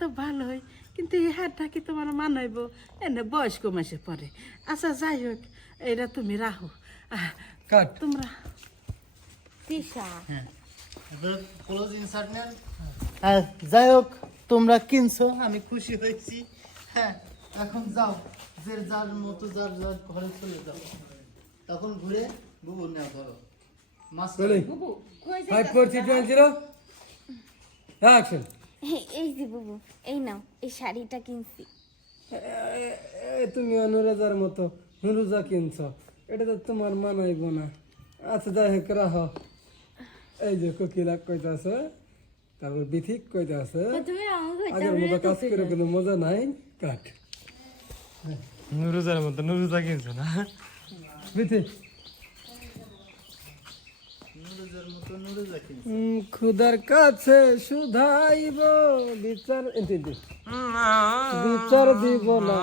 তো ভালোই, কিন্তু এই হাতটা কি তোমার মানাইব? এনে বয়স্ক মাসে পরে। আচ্ছা যাই হোক, এটা তুমি রাখো। কাট। তোমরা তিশা হ্যাঁ ক্লোজ ইনসার্ট নেন। যাই হোক তোমরা কিনছো, আমি খুশি হয়েছি। হ্যাঁ এখন যাও, যে যার মতো যার যার ঘরে চলে যাও। তখন ঘুরে বুবু নেওয়া করো মাছ Ready? বুবু কই 5, 4, 3, 2, 1, 0. Action. এই যে বুবু, এই নাও, এই শাড়িটা কিনছি। তুমি অনুরাজার মতো নুরুজা কিনছ, এটা তো তোমার মানাইব না। আচ্ছা যাই হোক রাহ। এই যে কোকিলা কইতাছে, তারপর বিথিক কইতাছে, তুমি আমাকে আগের মতো কাজ করে কোনো মজা নাই। কাট। নুরুজার মতো নুরুজা কিনছো না? বিথিক নুরুজের মতো নুরুজা কিনছো। খুদার কাছে শুধাইব বিচার, বিচার দিব না।